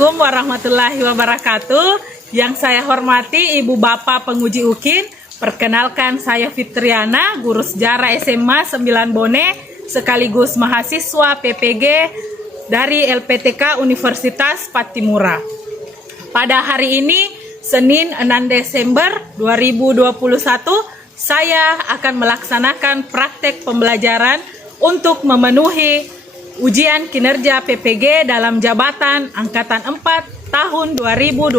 Assalamualaikum warahmatullahi wabarakatuh. Yang saya hormati Ibu Bapak Penguji UKIN. Perkenalkan, saya Fitriana, guru sejarah SMA 9 Bone, sekaligus mahasiswa PPG dari LPTK Universitas Patimura. Pada hari ini, Senin 6 Desember 2021, saya akan melaksanakan praktek pembelajaran untuk memenuhi ujian kinerja PPG dalam jabatan Angkatan 4 tahun 2021.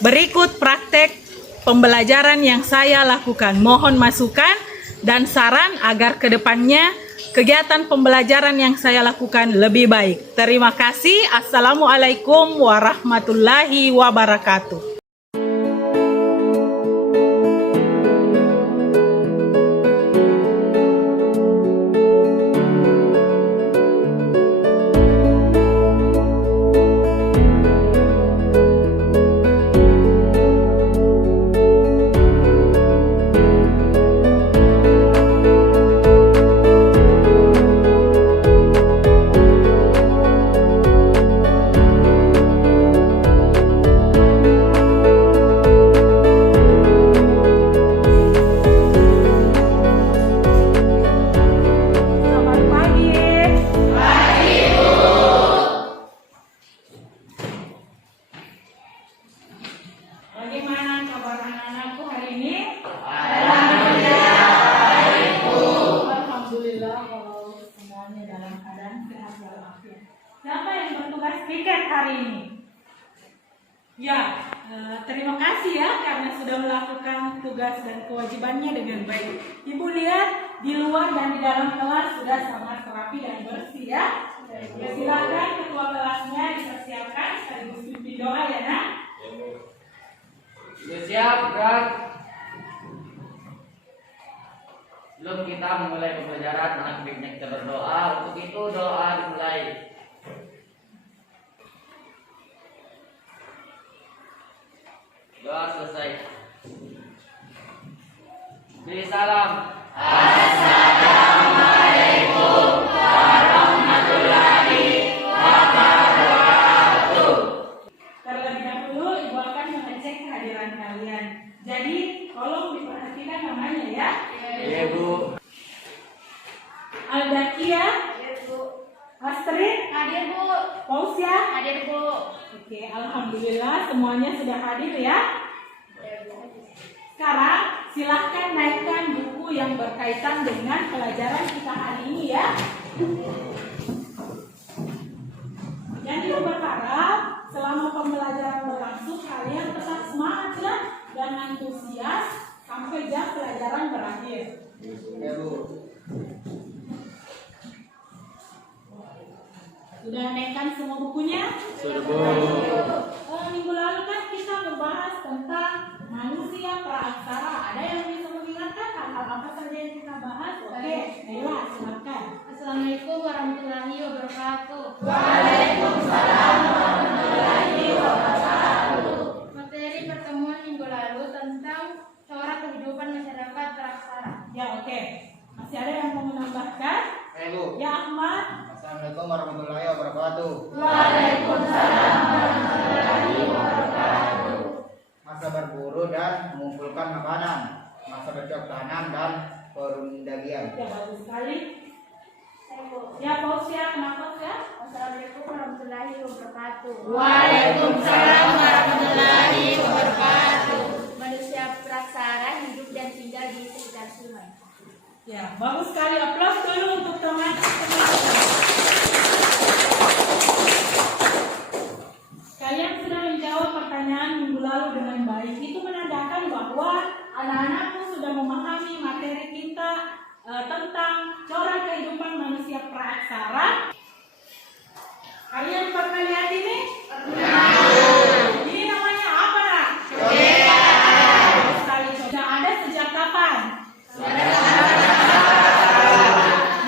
Berikut praktek pembelajaran yang saya lakukan. Mohon masukan dan saran agar kedepannya kegiatan pembelajaran yang saya lakukan lebih baik. Terima kasih. Assalamualaikum warahmatullahi wabarakatuh. Bagaimana kabar anak-anakku hari ini? Alhamdulillah, kalau semuanya dalam keadaan sehat walafiat. Siapa yang bertugas piket hari ini? Ya, terima kasih ya karena sudah melakukan tugas dan kewajibannya dengan baik. Ibu lihat di luar dan di dalam kelas sudah sangat rapi dan bersih ya. Ya, silakan ketua kelasnya dipersiapkan sekaligus pimpin doa ya nak. Sudah siap, gerak. Sebelum kita memulai pembelajaran, anak baiknya kita berdoa. Untuk itu doa dimulai. Doa selesai. Beri salam. Assalamualaikum warahmatullahi wabarakatuh. Terlebih dahulu Ibu akan mengecek kehadiran kalian. Jadi tolong diperhatikan namanya ya. Iya Bu. Aldakia, Astrid, Hadir Bu. Fauzia. Hadir Bu. Oke, alhamdulillah semuanya sudah hadir ya. Sekarang silahkan naikkan buku yang berkaitan dengan pelajaran kita hari ini ya. Yang Ibu berharap selama pembelajaran berlangsung kalian tetap semangat ya dan antusias sampai jam pelajaran berakhir. Iya Bu. Sudah naikkan semua bukunya? Sudah Bu. Minggu lalu kan kita membahas tentang manusia praaksara. Ada yang bisa mengingatkan hal-hal apa saja yang kita bahas? Oke, Naila silakan. Assalamualaikum warahmatullahi wabarakatuh. Waalaikumsalam warahmatullahi wabarakatuh. Materi pertemuan minggu lalu tentang corak kehidupan masyarakat praksara. Ya oke. Masih ada yang mau menambahkan? Bu. Ya Ahmad. Assalamualaikum warahmatullahi wabarakatuh. Waalaikumsalam warahmatullahi wabarakatuh. Masa berburu dan mengumpulkan makanan, masa bercocok tanam dan perundagian. Ya bagus sekali. Saya Bu. Ya Fauzia, kenapa ya? Assalamualaikum warahmatullahi wabarakatuh. Waalaikumsalam warahmatullahi wabarakatuh. Manusia praksara hidup dan tinggal di sekitar sungai. Ya, bagus sekali. Aplaus dulu untuk teman-teman. Kalian sudah menjawab pertanyaan minggu lalu dengan baik. Itu menandakan bahwa anak-anakku sudah memahami materi kita tentang corak kehidupan manusia praaksara. Kalian pernah lihat ini? Pernah. Ini namanya apa nak? Coretan. Sekali sudah ada sejak kapan?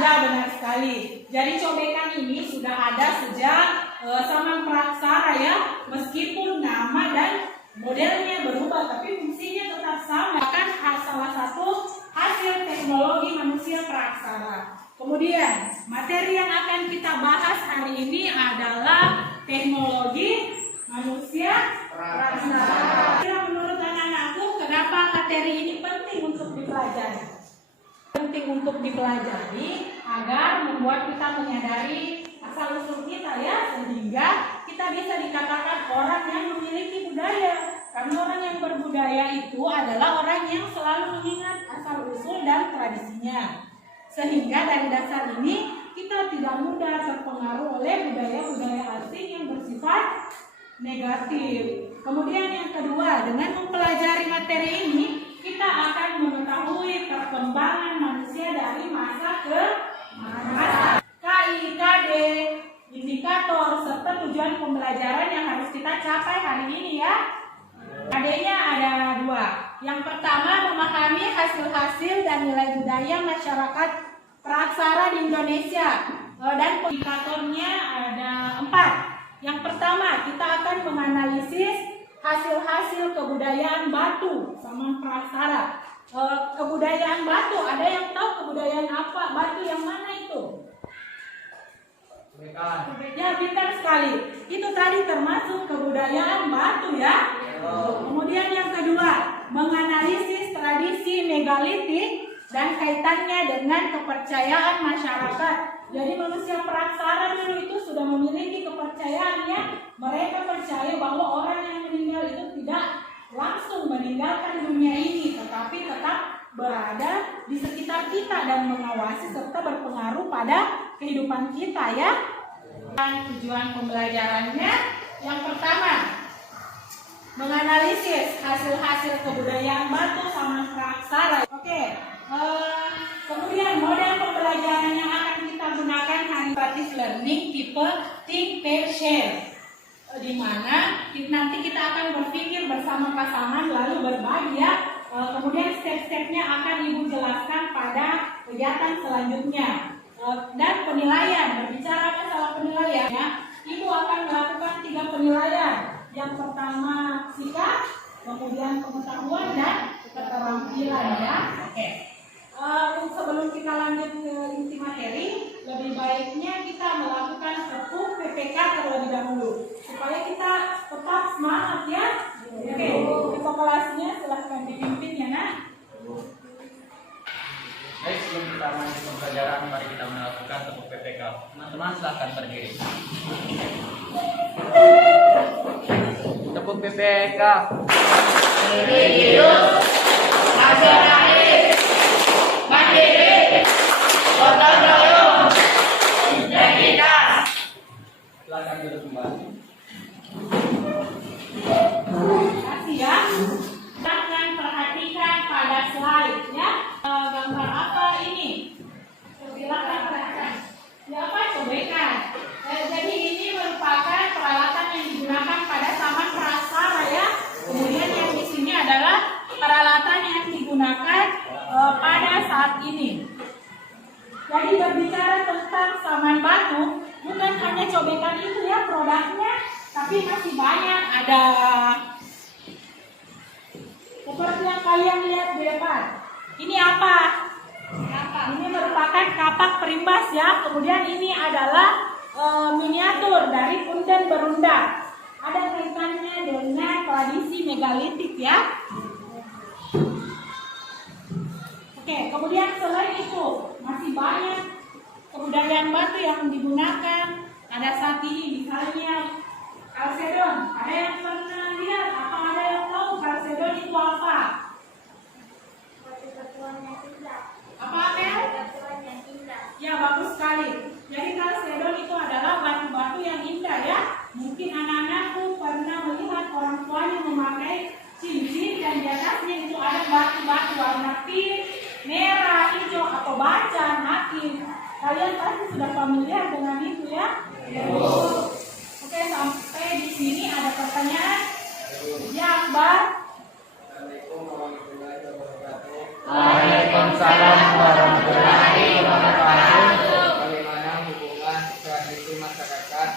Ya benar sekali. Jadi cobekan ini sudah ada sejak zaman praksara ya. Meskipun nama dan modelnya berubah, tapi fungsinya tetap sama. Kan salah satu hasil teknologi manusia praksara. Kemudian materi yang akan kita bahas hari ini adalah teknologi manusia praksara. Menurut anak-anakku, kenapa materi ini penting untuk dipelajari? Penting untuk dipelajari agar membuat kita menyadari asal-usul kita ya, sehingga kita bisa dikatakan orang yang memiliki budaya. Karena orang yang berbudaya itu adalah orang yang selalu mengingat asal-usul dan tradisinya. Sehingga dari dasar ini kita tidak mudah terpengaruh oleh budaya-budaya asing yang bersifat negatif. Kemudian yang kedua, dengan mempelajari materi ini, kita akan mengetahui perkembangan manusia dari masa ke masa. KIKD, indikator serta tujuan pembelajaran yang harus kita capai hari ini ya. KD-nya ada 2. Yang pertama, memahami hasil-hasil dan nilai budaya masyarakat praksara di Indonesia. Dan indikatornya ada 4. Yang pertama, kita akan menganalisis hasil-hasil kebudayaan Batu Saman Praksara. Kebudayaan Batu, ada yang tahu kebudayaan apa? Batu yang mana itu? Ya, pintar sekali. Itu tadi termasuk kebudayaan Batu ya. Kemudian yang kedua, menganalisis tradisi megalitik dan kaitannya dengan kepercayaan masyarakat. Jadi manusia praksara dulu itu sudah memiliki kepercayaannya. Mereka percaya bahwa orang yang meninggal itu tidak langsung meninggalkan dunia ini, tetapi tetap berada di sekitar kita dan mengawasi serta berpengaruh pada kehidupan kita ya. Dan tujuan pembelajarannya yang pertama, menganalisis hasil-hasil kebudayaan Batu Saman Praksara. Oke. Kemudian model pembelajaran yang akan kita gunakan hari practice learning tipe think, pair, share, di mana nanti kita akan berpikir bersama pasangan lalu berbagi ya. Kemudian step-stepnya akan Ibu jelaskan pada kegiatan selanjutnya. Dan penilaian, berbicara masalah penilaian ya, Ibu akan melakukan 3 penilaian. Yang pertama sikap, kemudian pengetahuan dan keterampilan ya. Oke. Sebelum kita lanjut ke inti materi, lebih baiknya kita melakukan kepuk PPK terlebih dahulu supaya kita tetap semangat ya. Oke, ketua kelasnya silahkan dipimpin ya nak. Baik, sebelum kita lanjut pembelajaran, mari kita melakukan tepuk PPK. Teman-teman silahkan berdiri. Tepuk PPK. Silakan duduk kembali. Terima kasih ya. Silakan perhatikan pada slide ya. Gambar apa ini? Silakan perhatikan. Siapa cobekan? Jadi ini merupakan peralatan yang digunakan pada Saman Praksara ya. Kemudian yang di sini adalah peralatan yang digunakan pada saat ini. Jadi berbicara tentang Saman Batu, bukan hanya cobekan itu ya produknya, tapi masih banyak. Ada seperti yang kalian lihat di depan. Ini apa? Ini merupakan kapak perimbas ya. Kemudian ini adalah miniatur dari punden berunda. Ada kaitannya dengan tradisi megalitik ya. Oke, kemudian selain itu masih banyak kebudayaan Batu yang digunakan. Ada saat ini misalnya kalsedon. Ada yang pernah lihat atau ada yang tahu kalsedon itu apa? Apa Mel? Ya, bagus sekali. Jadi kalsedon itu adalah batu-batu yang indah ya. Mungkin anak-anakku pernah melihat orang tuanya memakai cincin dan di atasnya itu ada batu-batu warna pink, merah, hijau atau bacan, hakim. Kalian pasti sudah familiar dengan itu ya. Oke, sampai di sini ada pertanyaan? Ya, Akbar. Waalaikumsalam warahmatullahi wabarakatuh. Bagaimana hubungan tradisi masyarakat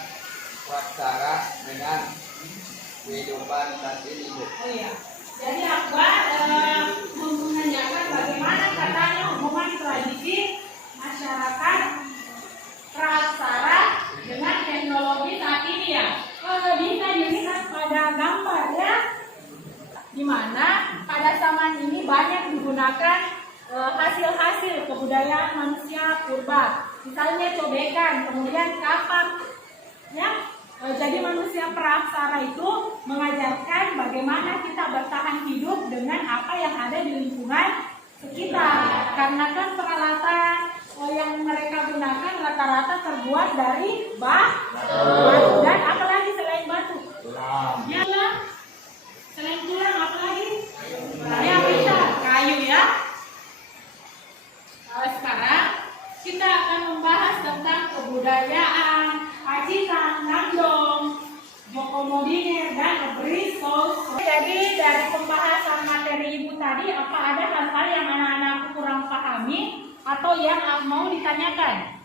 praksara dengan kehidupan saat ini, Bu? Oh iya. Jadi Akbar menanyakan bagaimana katanya hubungan tradisi masyarakat praksara dengan teknologi saat ini ya. manusia purba. Misalnya cobekan, kemudian kapak, ya. Jadi manusia praaksara itu mengajarkan bagaimana kita bertahan hidup dengan apa yang ada di lingkungan sekitar. Karena kan peralatan yang mereka gunakan rata-rata terbuat dari batu dan apalagi selain batu. Ya, selain tulang apalagi? Ya bisa kayu ya. Sekarang kita akan membahas tentang kebudayaan, ajitan, nandong, jokomodiner, dan berisos. Jadi dari pembahasan materi ibu tadi, apa ada hal-hal yang anak-anak kurang pahami atau yang mau ditanyakan?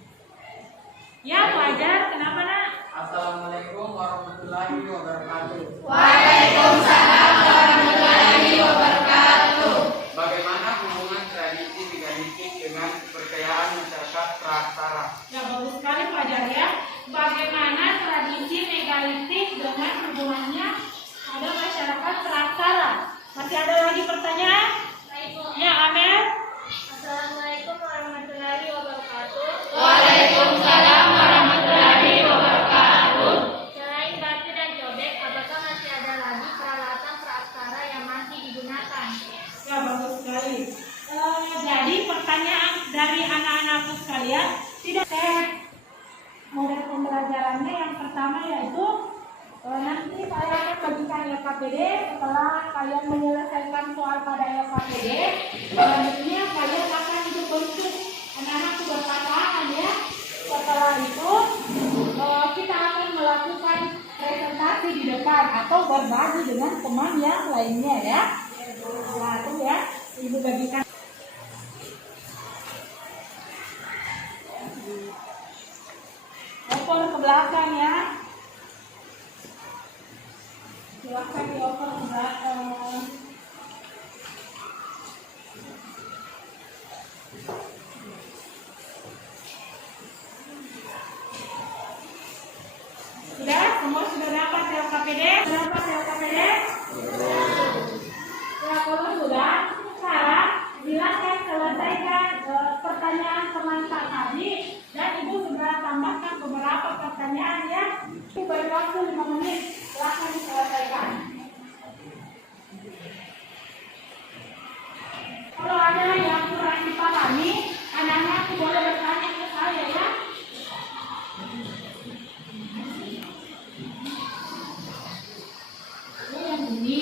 Ya, Fajar, kenapa nak? Assalamualaikum warahmatullahi wabarakatuh. Waalaikumsalam warahmatullahi wabarakatuh. Bagaimana hubungan tradisi megalitik dengan kepercayaan masyarakat praaksara? Ya, bagus sekali Fajar ya. Bagaimana tradisi megalitik dengan hubungannya pada masyarakat praaksara? Masih ada lagi pertanyaan? Ya, Amel. Assalamualaikum warahmatullahi wabarakatuh. Waalaikumsalam warahmatullahi wabarakatuh. Selain batu dan cobek, apakah masih ada lagi peralatan praaksara yang masih digunakan? Ya, bagus sekali. Jadi pertanyaan dari anak-anakku sekalian, tidak model pembelajarannya yang pertama yaitu nanti saya akan bagikan LKPD. Setelah kalian menyelesaikan soal pada LKPD, selanjutnya kalian akan dibentuk anak-anakku berpasangan ya. Setelah itu kita akan melakukan presentasi di depan atau berbagi dengan teman yang lainnya ya. Nah, itu ya, ibu bagikan. Oper ke belakang ya. Silakan dioper ke belakang. Sudah? Semua sudah dapat LKPD? Sudah dapat LKPD? Ya, kalau sudah, sekarang silakan selesaikan pertanyaan teman-teman tadi dan ibu sudah tambahkan beberapa pertanyaan ya. Ibu beri waktu 5 menit, silakan diselesaikan. Kalau ada yang kurang dipahami, anak-anak boleh bertanya ke saya ya. Ini yang ini.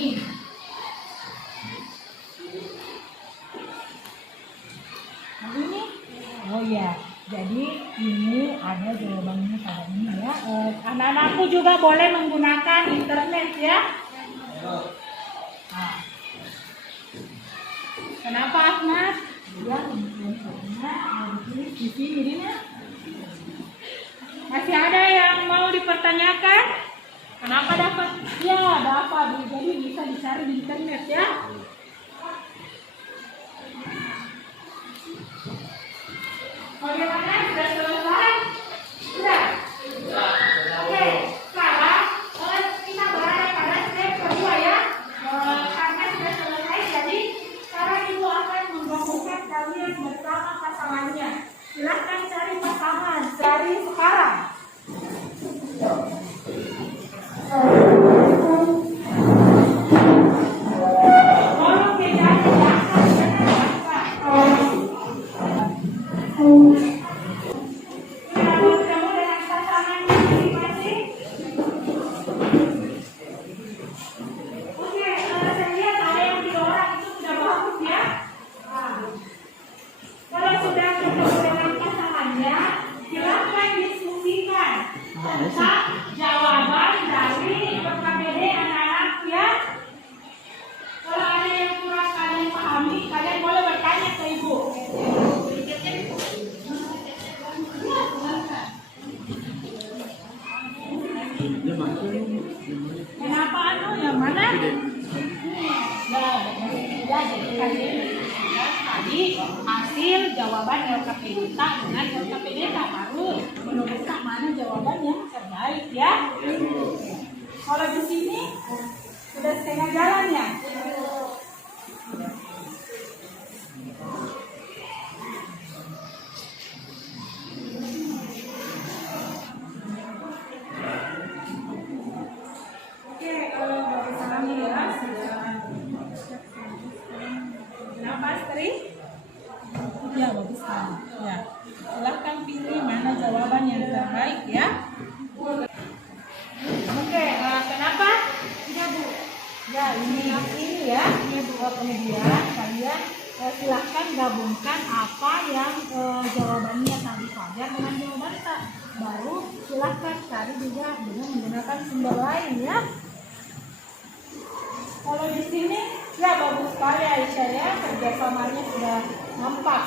Ini? Oh ya, jadi ini ada jawabannya pada ini ya. Anak-anakku juga boleh menggunakan internet ya. Nah. Kenapa Ahmad? Ya, karena di sini ya. Masih ada yang mau dipertanyakan? Kenapa dapat? Ya, dapat. Jadi bisa dicari di internet ya. Bagaimana? Sudah selesai? Sudah? Oke, sekarang kita berada pada step kedua ya. Karena sudah selesai, jadi sekarang ibu akan menggabungkan kalian bersama pasangannya. Silahkan cari pasangan dari sekarang. Tolong bedanya jawaban dari LKPD anak-anak ya. Kalau ada yang kurang kalian pahami, kalian boleh bertanya ke ibu. Kenapa yang mana? Ya, jadi kalian tadi hasil jawaban LKPD dengan LKPD baru menurut mana jawaban yang terbaik ya. Kalau di sini sudah setengah jalan ya. jawaban yang terbaik ya. Oke, kenapa? Iya Bu. Ya, ini ya. Kemudian kalian silahkan gabungkan apa yang jawabannya tadi Fajar dengan jawaban tak. Baru silahkan cari juga dengan menggunakan sumber lain ya. Kalau di sini ya bagus sekali Aisyah ya, kerjasamanya sudah nampak.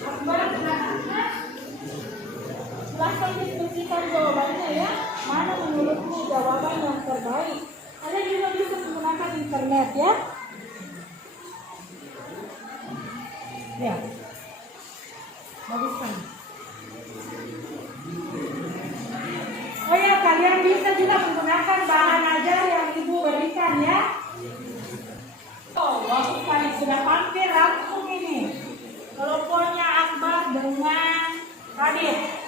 Akbar, silahkan diskusikan jawabannya ya. Mana menurutmu jawaban yang terbaik? Anda juga bisa menggunakan internet ya. Ya, bagus sekali. Oh ya, kalian bisa juga menggunakan bahan ajar yang ibu berikan ya. Oh, bagus sekali, sudah hampir rampung ini. Teleponnya Akbar dengan Radit.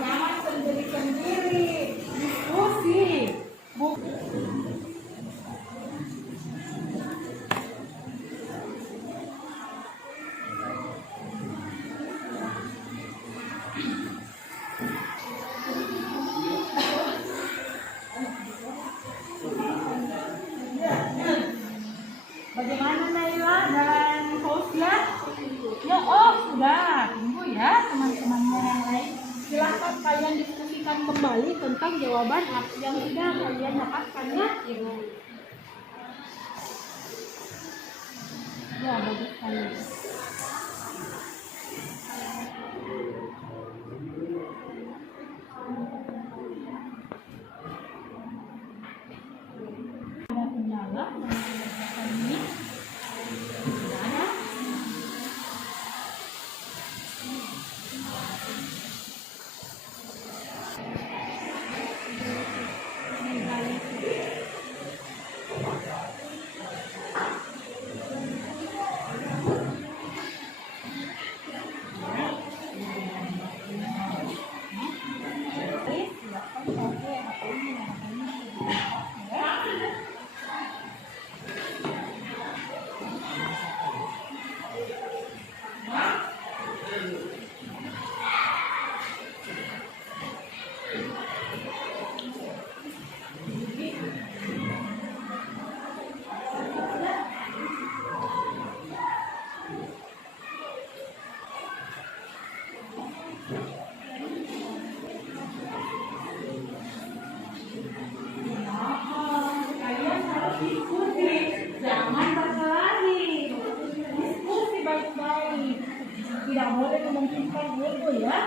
Jangan sendiri-sendiri, diskusi. Bagaimana Naila dan hostnya? Ya, oh sudah, tunggu ya teman-temannya yang lain. Silahkan kalian diskusikan kembali tentang jawaban yang sudah kalian dapatkan ya. Ya, bagus sekali. Ada kendala mengerjakan ini? Tidak ada. Kalian harus diskusi, jangan berkelahi. Diskusi baik-baik. Tidak boleh memungkinkan ego ya.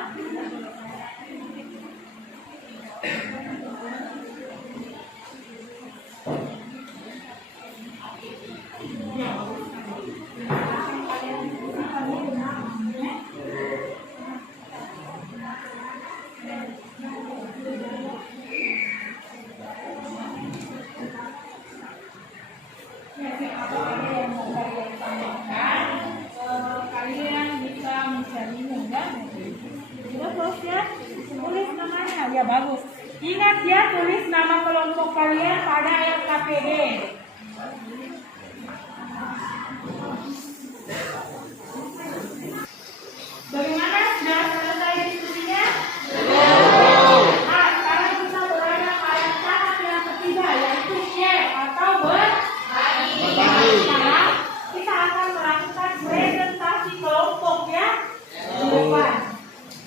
Kalian bisa mencarinya ya. Sudah close ya? Tulis namanya, ya bagus. Ingat ya, tulis nama kelompok kalian pada LKPD. Bagaimana? Sudah selesai diskusinya? Nah, sekarang kita berada pada tahap yang ketiga, yaitu share atau berbagi. Sekarang kita akan melakukan presentasi kelompok ya di depan.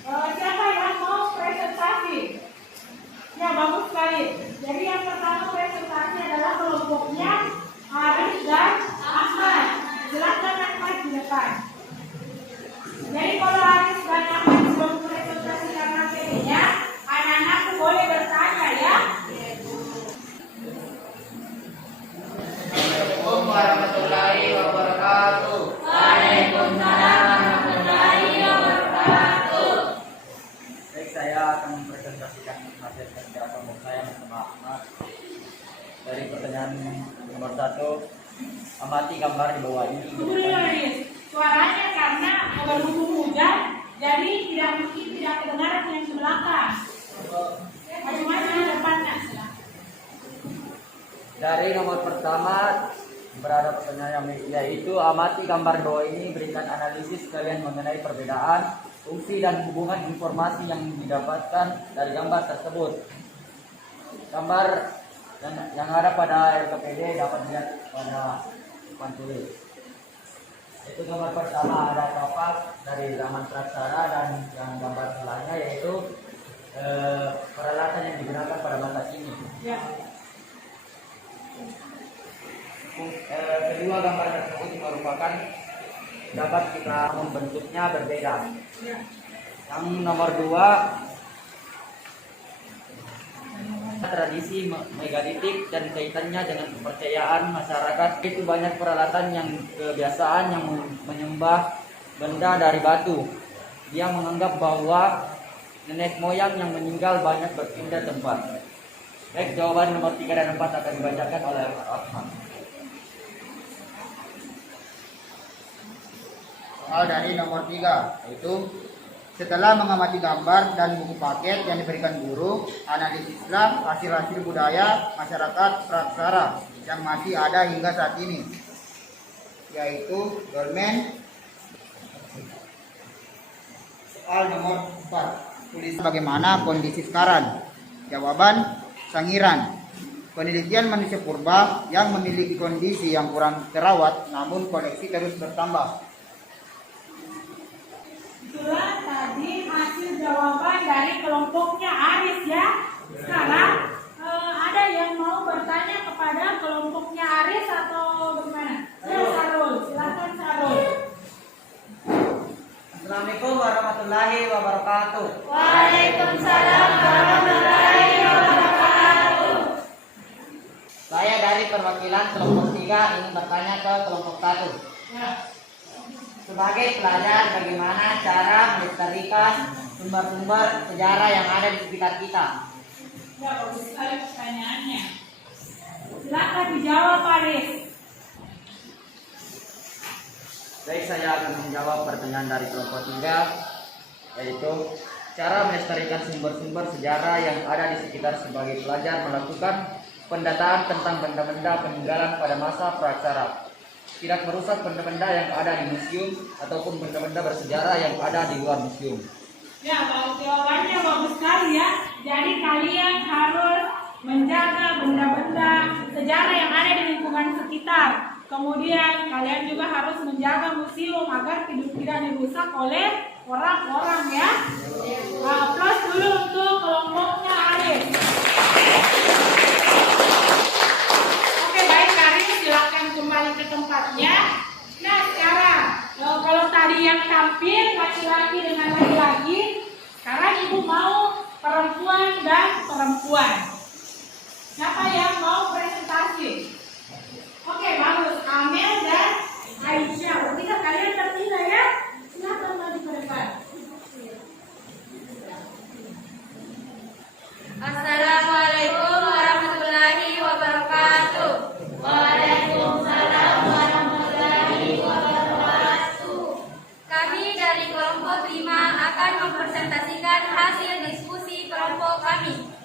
Siapa yang mau presentasi? Ya, bagus sekali. Jadi yang pertama presentasi adalah kelompoknya Arif dan Ahmad. Silakan Ahmad di depan. Jadi kalau Arif dan Ahmad belum presentasikan materinya, anak-anak boleh bertanya ya. Assalamualaikum warahmatullahi wabarakatuh. Baik, saya akan mempresentasikan hasil kerja kelompok saya bersama Ahmad. Dari pertanyaan nomor 1, amati gambar di bawah ini. Tunggu dulu Arif. Suaranya karena pertama berada pertanyaan yaitu amati gambar 2 ini, berikan analisis kalian mengenai perbedaan, fungsi dan hubungan informasi yang didapatkan dari gambar tersebut. Gambar yang ada pada LKPD dapat dilihat pada papan tulis. Itu gambar pertama ada kapal dari zaman praksara, dan yang gambar selanjutnya yaitu peralatan yang digunakan pada masa kini. Ya. Kedua gambar tersebut merupakan dapat kita bentuknya berbeda. Ya. Yang nomor 2 tradisi megalitik dan kaitannya dengan kepercayaan masyarakat. Itu banyak peralatan yang kebiasaan yang menyembah benda dari batu. Dia menganggap bahwa nenek moyang yang meninggal banyak berpindah tempat. Baik, jawaban nomor 3 dan 4 akan dibacakan oleh Rahman. Soal dari nomor 3, yaitu setelah mengamati gambar dan buku paket yang diberikan guru, analisislah hasil-hasil budaya masyarakat praksara yang masih ada hingga saat ini, yaitu dolmen. Soal nomor 4, tulis bagaimana kondisi sekarang. Jawaban, sangiran. Penelitian manusia purba yang memiliki kondisi yang kurang terawat, namun koleksi terus bertambah. Itulah tadi hasil jawaban dari kelompoknya Aris ya. Sekarang ada yang mau bertanya kepada kelompoknya Aris atau bagaimana? Ya, Sarul, silakan Sarul. Assalamualaikum warahmatullahi wabarakatuh. Waalaikumsalam warahmatullahi wabarakatuh. Saya dari perwakilan kelompok 3 ingin bertanya ke kelompok 1. Ya. Sebagai pelajar, bagaimana cara melestarikan sumber-sumber sejarah yang ada di sekitar kita? Ya, bagus sekali pertanyaannya. Silakan dijawab Aris. Baik, saya akan menjawab pertanyaan dari kelompok 3, yaitu cara melestarikan sumber-sumber sejarah yang ada di sekitar. Sebagai pelajar melakukan pendataan tentang benda-benda peninggalan pada masa praksara, tidak merusak benda-benda yang ada di museum ataupun benda-benda bersejarah yang ada di luar museum. Ya, jawabannya bagus sekali ya. Jadi kalian harus menjaga benda-benda sejarah yang ada di lingkungan sekitar. Kemudian kalian juga harus menjaga museum agar tidak dirusak oleh orang-orang ya. Aplaus dulu untuk kelompoknya Arif. Oke, baik Arif, silakan kembali ke tempatnya. Nah, sekarang kalau tadi yang tampil laki-laki dengan laki-laki, sekarang ibu mau perempuan dan perempuan. Siapa yang mau presentasi? Oke, bagus. Amel dan Aisyah. Ketika kalian terpilih ya, silakan maju ke depan. Assalamualaikum warahmatullahi wabarakatuh. Waalaikumsalam warahmatullahi wabarakatuh. Kami dari kelompok 5 akan mempresentasikan hasil diskusi kelompok kami.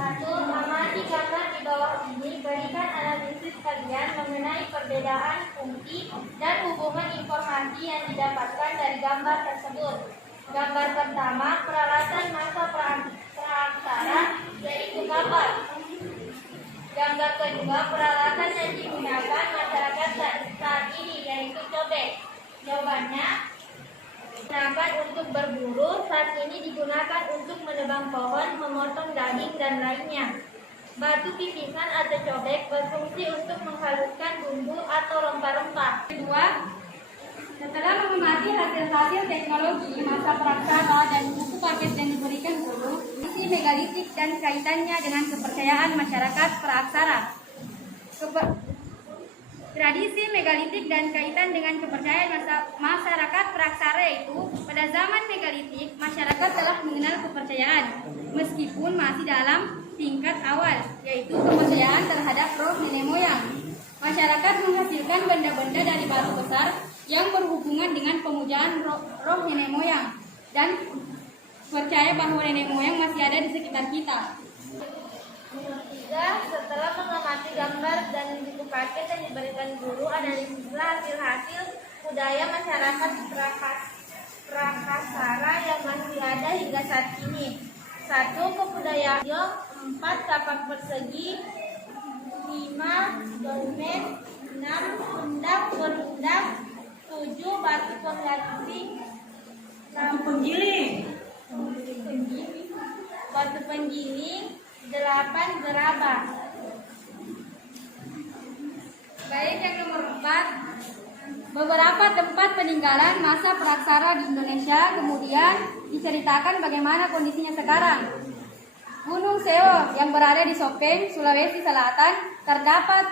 Satu, amati gambar di bawah ini, berikan analisis kalian mengenai perbedaan fungsi dan hubungan informasi yang didapatkan dari gambar tersebut. Gambar pertama, peralatan masa praksara, yaitu kapal. Gambar kedua, peralatan yang digunakan masyarakat saat ini, yaitu cobek. Jawabannya, digunakan untuk berburu, saat ini digunakan untuk menebang pohon, memotong daging, dan lainnya. Batu pipisan atau cobek berfungsi untuk menghaluskan bumbu atau rempah-rempah. Kedua, setelah mengamati hasil-hasil teknologi masa praksara dan buku paket yang diberikan guru, isi megalitik dan kaitannya dengan kepercayaan masyarakat praksara. Tradisi megalitik dan kaitan dengan kepercayaan masyarakat praksara itu, pada zaman megalitik, masyarakat telah mengenal kepercayaan, meskipun masih dalam tingkat awal, yaitu kepercayaan terhadap roh nenek moyang. Masyarakat menghasilkan benda-benda dari batu besar yang berhubungan dengan pemujaan roh nenek moyang, dan percaya bahwa nenek moyang masih ada di sekitar kita. Nomor 3, setelah mengamati gambar dan buku paket yang diberikan guru, analisislah hasil-hasil budaya masyarakat Prakasara yang masih ada hingga saat ini. 1. Kebudayaan. 4. Tapak persegi. 5. Dolmen. 6. Undang berundang. 7. Batu pengganti. Batu penggiling. Batu penggiling. 8. Gerabah. Baik, yang nomor 4, beberapa tempat peninggalan masa praksara di Indonesia, kemudian diceritakan bagaimana kondisinya sekarang. Gunung Sewo yang berada di Sopeng, Sulawesi Selatan, terdapat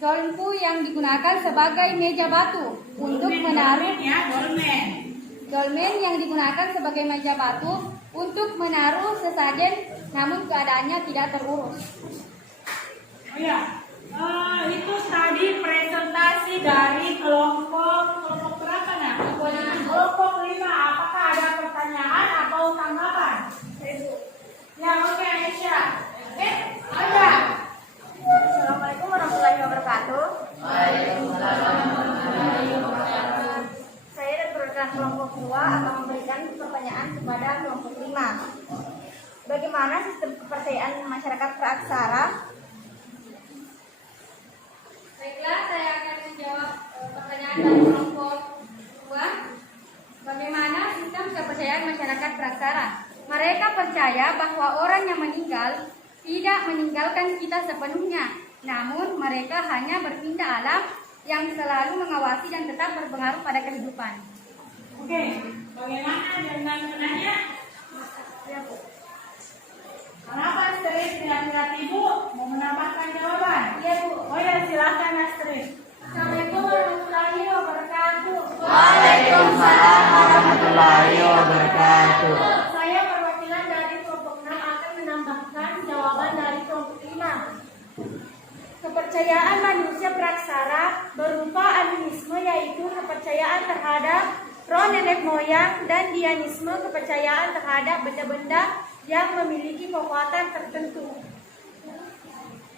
dolmen yang digunakan sebagai meja batu untuk menaruh dolmen yang digunakan sebagai meja batu untuk menaruh sesajen, namun keadaannya tidak terurus. Oh ya, itu tadi presentasi dari kelompok berapa nak? Kelompok 5. Apakah ada pertanyaan atau tanggapan? Ya, oke Aisyah. Ada. Assalamualaikum warahmatullahi wabarakatuh. Saya dan perwakilan kelompok 2 akan memberikan pertanyaan kepada kelompok 5. Bagaimana sistem kepercayaan masyarakat Praksara? Baiklah, saya akan menjawab pertanyaan dari kelompok 2. Bagaimana sistem kepercayaan masyarakat Praksara? Mereka percaya bahwa orang yang meninggal tidak meninggalkan kita sepenuhnya, namun mereka hanya berpindah alam yang selalu mengawasi dan tetap berpengaruh pada kehidupan. Oke, bagaimana dengan penanya? Kenapa Astrid tidak lihat Ibu? Mau menambahkan jawaban? Iya, Bu. Oh ya, silakan Astrid. Assalamualaikum warahmatullahi wabarakatuh. Waalaikumsalam warahmatullahi wabarakatuh. Saya perwakilan dari kelompok 6 akan menambahkan jawaban dari kelompok 5. Kepercayaan manusia Praksara berupa animisme, yaitu kepercayaan terhadap roh nenek moyang, dan dianisme, kepercayaan terhadap benda-benda yang memiliki kekuatan tertentu.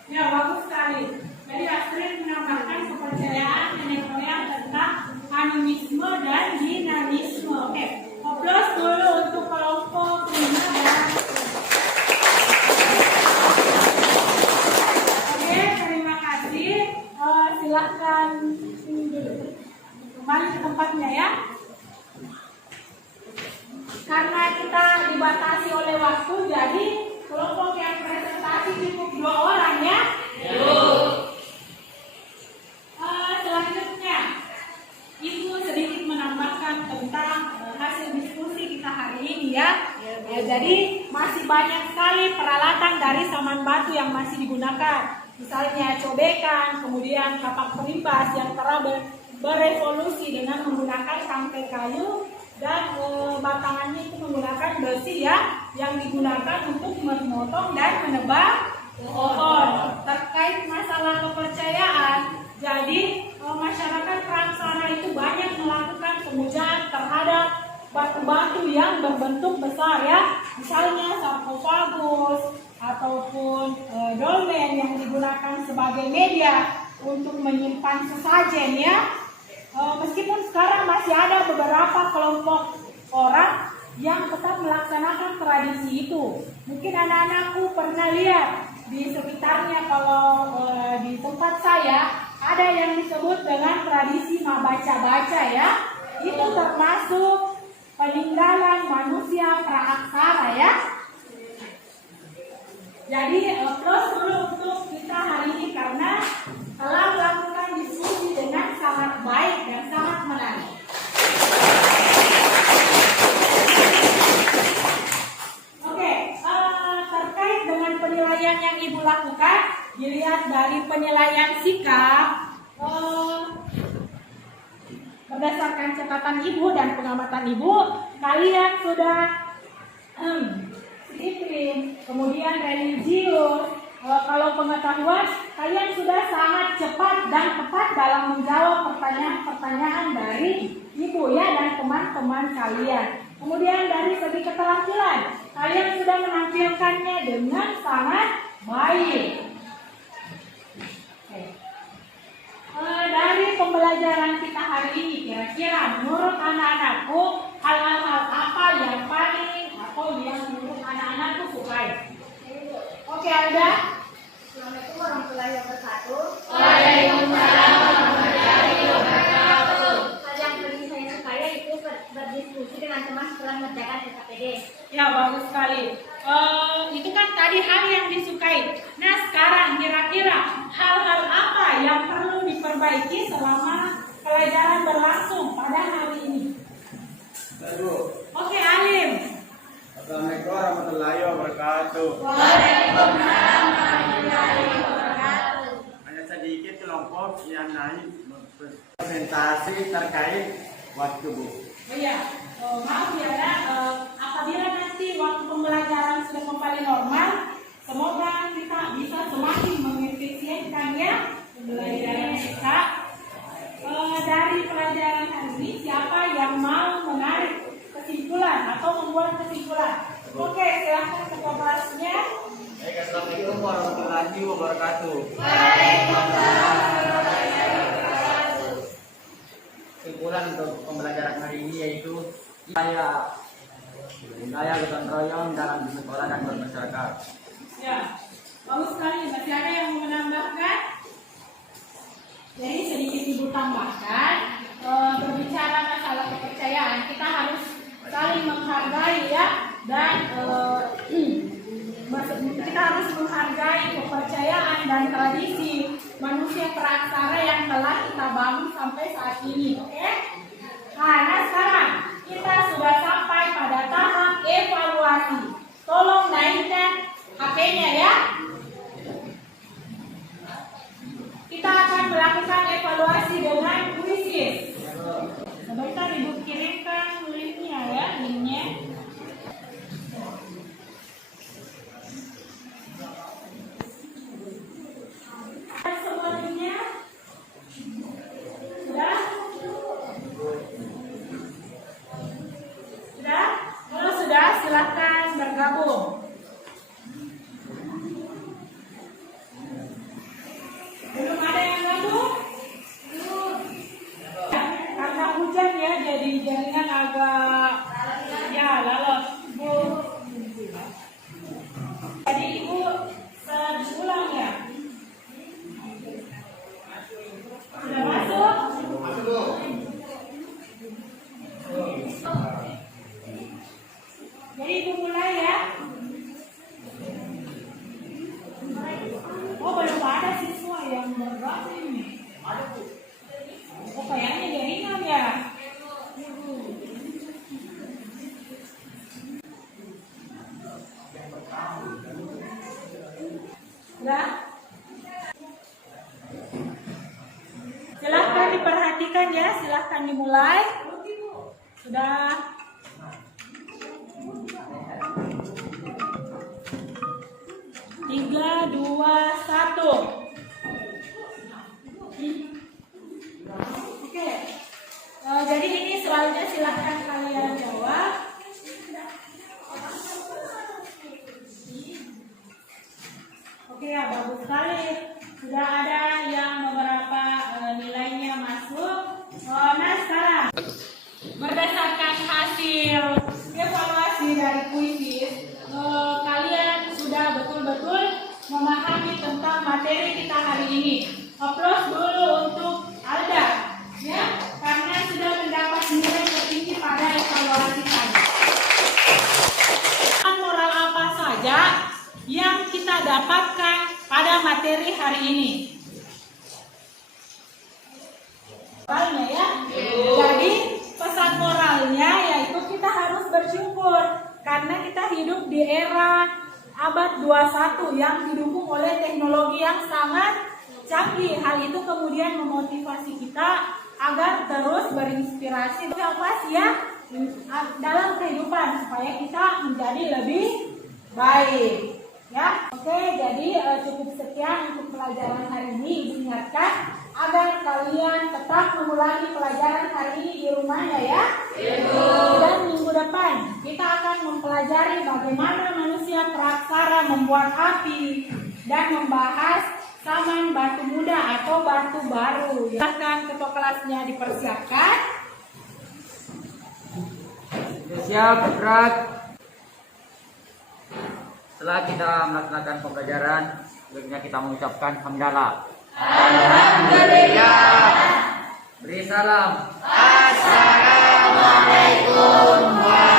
Ya, bagus sekali. Jadi Astrid menambahkan kepercayaan nenek moyang tentang animisme dan dinamisme. Oke, aplaus dulu untuk kelompok 5 ya. Oke, terima kasih. Silakan kembali ke tempatnya ya. Karena kita dibatasi oleh waktu, jadi kelompok yang presentasi cukup 2 orang ya. Selanjutnya, Ibu sedikit menambahkan tentang hasil diskusi kita hari ini ya. Jadi masih banyak sekali peralatan dari saman batu yang masih digunakan. Misalnya cobekan, kemudian kapak perimbas yang telah berevolusi dengan menggunakan tangkai kayu, dan batangannya itu menggunakan besi ya, yang digunakan untuk memotong dan menebang pohon. Terkait masalah kepercayaan, jadi masyarakat Praksara itu banyak melakukan pemujaan terhadap batu-batu yang berbentuk besar ya, misalnya sarkofagus ataupun dolmen yang digunakan sebagai media untuk menyimpan sesajen ya. Meskipun sekarang masih ada beberapa kelompok orang yang tetap melaksanakan tradisi itu. Mungkin anak-anakku pernah lihat di sekitarnya, kalau di tempat saya ada yang disebut dengan tradisi mabaca-baca ya. Itu termasuk peninggalan manusia Praksara ya. Jadi plus dulu untuk kita hari ini karena telah melakukan diskusi dengan sangat baik dan sangat menarik. Oke, terkait dengan penilaian yang Ibu lakukan, dilihat dari penilaian sikap, berdasarkan catatan Ibu dan pengamatan Ibu, kalian sudah disiplin, kemudian religius. Kalau pengetahuan, kalian sudah sangat cepat dan tepat dalam menjawab pertanyaan-pertanyaan dari Ibu ya dan teman-teman kalian. Kemudian dari segi keterampilan, kalian sudah menampilkannya dengan sangat baik. Oke. Dari pembelajaran kita hari ini, kira-kira menurut anak-anakku hal-hal apa yang paling atau yang menurut anak-anakku sukai? Oke, Alda. Assalamualaikum warahmatullahi wabarakatuh. Waalaikumsalam warahmatullahi wabarakatuh. Hal yang paling saya sukai yaitu berdiskusi dengan teman setelah mengerjakan SKPD. Ya, bagus sekali. Itu kan tadi hal yang disukai. Nah, sekarang kira-kira hal-hal apa yang perlu diperbaiki selama pelajaran berlangsung pada hari ini? Oke, Alim. Assalamualaikum warahmatullahi wabarakatuh. Waalaikumsalam warahmatullahi wabarakatuh. Hanya sedikit kelompok yang naik presentasi terkait waktu, Bu. Oh iya, maaf ya, apabila nanti waktu pembelajaran sudah kembali normal, semoga kita bisa semakin mengefisienkannya pembelajaran kita. Dari pelajaran hari ini, siapa yang mau menarik kesimpulan atau membuat kesimpulan? Oke, silahkan ketua kelasnya. Assalamualaikum warahmatullahi wabarakatuh. Waalaikumsalam warahmatullahi wabarakatuh. Kesimpulan untuk pembelajaran hari ini yaitu budaya gotong royong dalam bersekolah dan bermasyarakat. Ya, bagus sekali. Masih ada yang mau menambahkan? Jadi sedikit ibu tambahkan, berbicara masalah kepercayaan, kita harus saling menghargai ya, dan kita harus menghargai kepercayaan dan tradisi manusia praksara yang telah kita bangun sampai saat ini, oke? Nah, sekarang kita sudah sampai pada tahap evaluasi. Tolong naikkan HP-nya ya. Kita akan melakukan evaluasi dengan kuisis. Sebentar ibu kirimkan linknya ya, linknya. Semua linknya sudah? Sudah? Kalau sudah, silakan bergabung. Belum ada yang gabung? Karena hujan ya, jadi jaringan agak ya lalos. Jadi ibu ulang ya. Sudah masuk? Jadi ibu mulai ya. Oh, belum ada siswa yang bergabung ini. Oh, kayaknya jaringan ya. Sudah? Silahkan diperhatikan ya, silahkan dimulai. Sudah. Tiga, dua, satu. Oke. Jadi ini selanjutnya silahkan kalian jawab. Oke ya, bagus sekali. Sudah ada yang beberapa nilainya masuk. Nah, sekarang berdasarkan hasil evaluasi dari kuisis, kalian sudah betul-betul memahami tentang materi kita hari ini. Aplaus dulu untuk Alda, ya, karena sudah mendapat nilai tertinggi pada evaluasi tadi. Moral apa saja yang kita dapatkan pada materi hari ini? Moralnya ya. Jadi pesan moralnya yaitu kita harus bersyukur karena kita hidup di era abad 21 yang didukung oleh teknologi yang sangat canggih. Hal itu kemudian memotivasi kita agar terus berinspirasi ya dalam kehidupan supaya kita menjadi lebih baik. Ya, oke, jadi cukup sekian untuk pelajaran hari ini. Ibu ingatkan agar kalian tetap mengulangi pelajaran hari ini di rumahnya ya. Dan minggu depan depan kita akan mempelajari bagaimana manusia praksara membuat api dan membahas saman batu muda atau batu baru. Silahkan ketua kelasnya dipersiapkan. Siap, bergerak. Setelah kita melaksanakan pembelajaran, selanjutnya kita mengucapkan hamdalah. Alhamdulillah. Beri salam. Assalamualaikum warahmatullahi